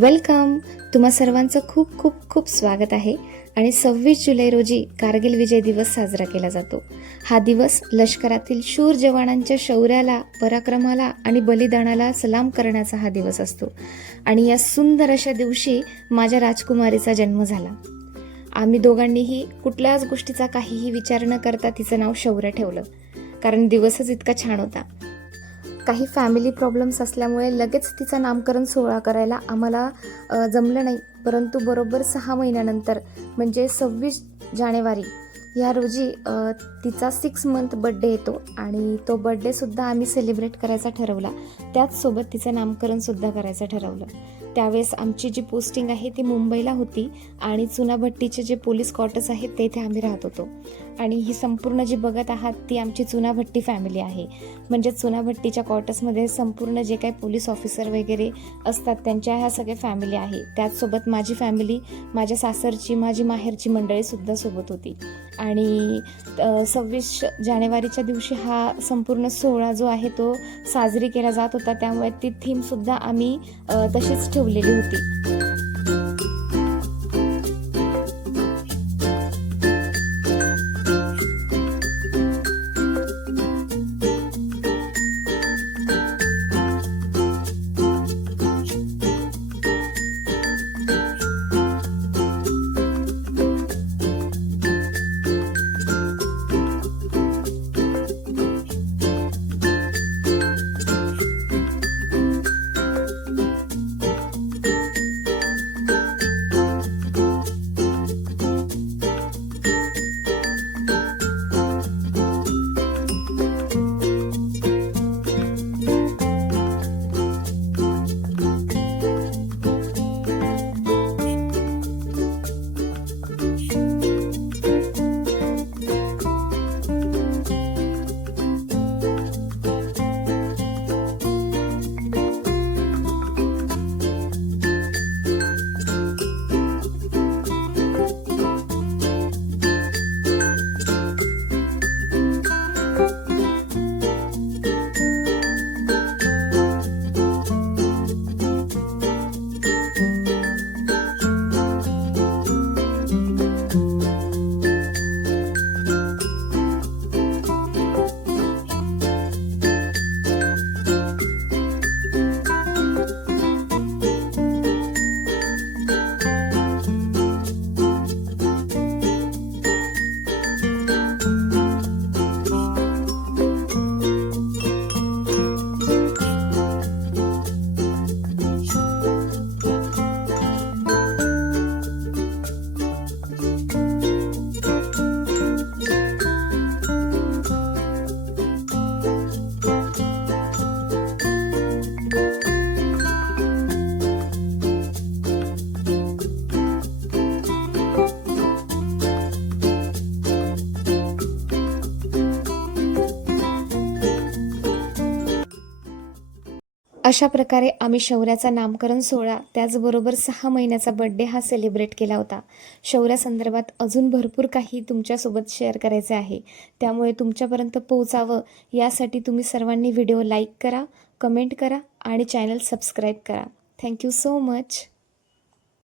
Welcome. तुम्हा सर्वांचं खूप खूप खूप स्वागत आहे. आणि 26 जुलै रोजी कारगिल विजय दिवस साजरा केला जातो. हा दिवस लष्करातील शूर जवानांच्या शौर्याला, पराक्रमाला आणि बलिदानाला सलाम करण्याचा हा दिवस असतो. आणि या सुंदर अशा दिवशी माझ्या राजकुमारीचा जन्म झाला. आम्ही दोघांनीही कुठल्याच गोष्टीचा काहीही विचार न करता तिचं नाव शौर्य ठेवलं, कारण दिवसच इतका छान होता. काही फॅमिली प्रॉब्लेम्स असल्यामुळे लगेच तिचा नामकरण सोहळा करायला आम्हाला जमलं नाही. परंतु बरोबर 6 महिन्यानंतर म्हणजे 26 जानेवारी ह्या रोजी तिचा 6 मंथ बड्डे येतो आणि तो बड्डेसुद्धा आम्ही सेलिब्रेट करायचा ठरवला. त्याचसोबत तिचं नामकरणसुद्धा करायचं ठरवलं. त्यावेळेस आमची जी पोस्टिंग आहे ती मुंबईला होती आणि चुनाभट्टीचे जे पोलीस क्वार्टर्स आहेत तेथे आम्ही राहत होतो. आणि ही संपूर्ण जी बघत आहात ती आमची चुनाभट्टी फॅमिली आहे. म्हणजे चुनाभट्टीच्या क्वार्टर्समध्ये संपूर्ण जे काही पोलीस ऑफिसर वगैरे असतात त्यांच्या ह्या सगळ्या फॅमिली आहे. त्याचसोबत माझी फॅमिली, माझ्या सासरची, माझी माहेरची मंडळीसुद्धा सोबत होती. आणि 26 जानेवारीच्या दिवशी हा संपूर्ण सोहळा जो आहे तो साजरी केला जात होता. त्यामुळे ती थीमसुद्धा आम्ही तशीच ठेवलेली होती. अशा प्रकारे आम्ही शौर्याचा नामकरण सोहळा त्याचबरोबर 6 महिन्याचा बड्डे हा सेलिब्रेट केला होता. शौर्यासंदर्भात अजून भरपूर काही तुमच्यासोबत शेअर करायचे आहे. त्यामुळे तुमच्यापर्यंत पोहोचावं यासाठी तुम्ही सर्वांनी व्हिडिओ लाईक करा, कमेंट करा आणि चॅनल सबस्क्राईब करा. Thank you so much.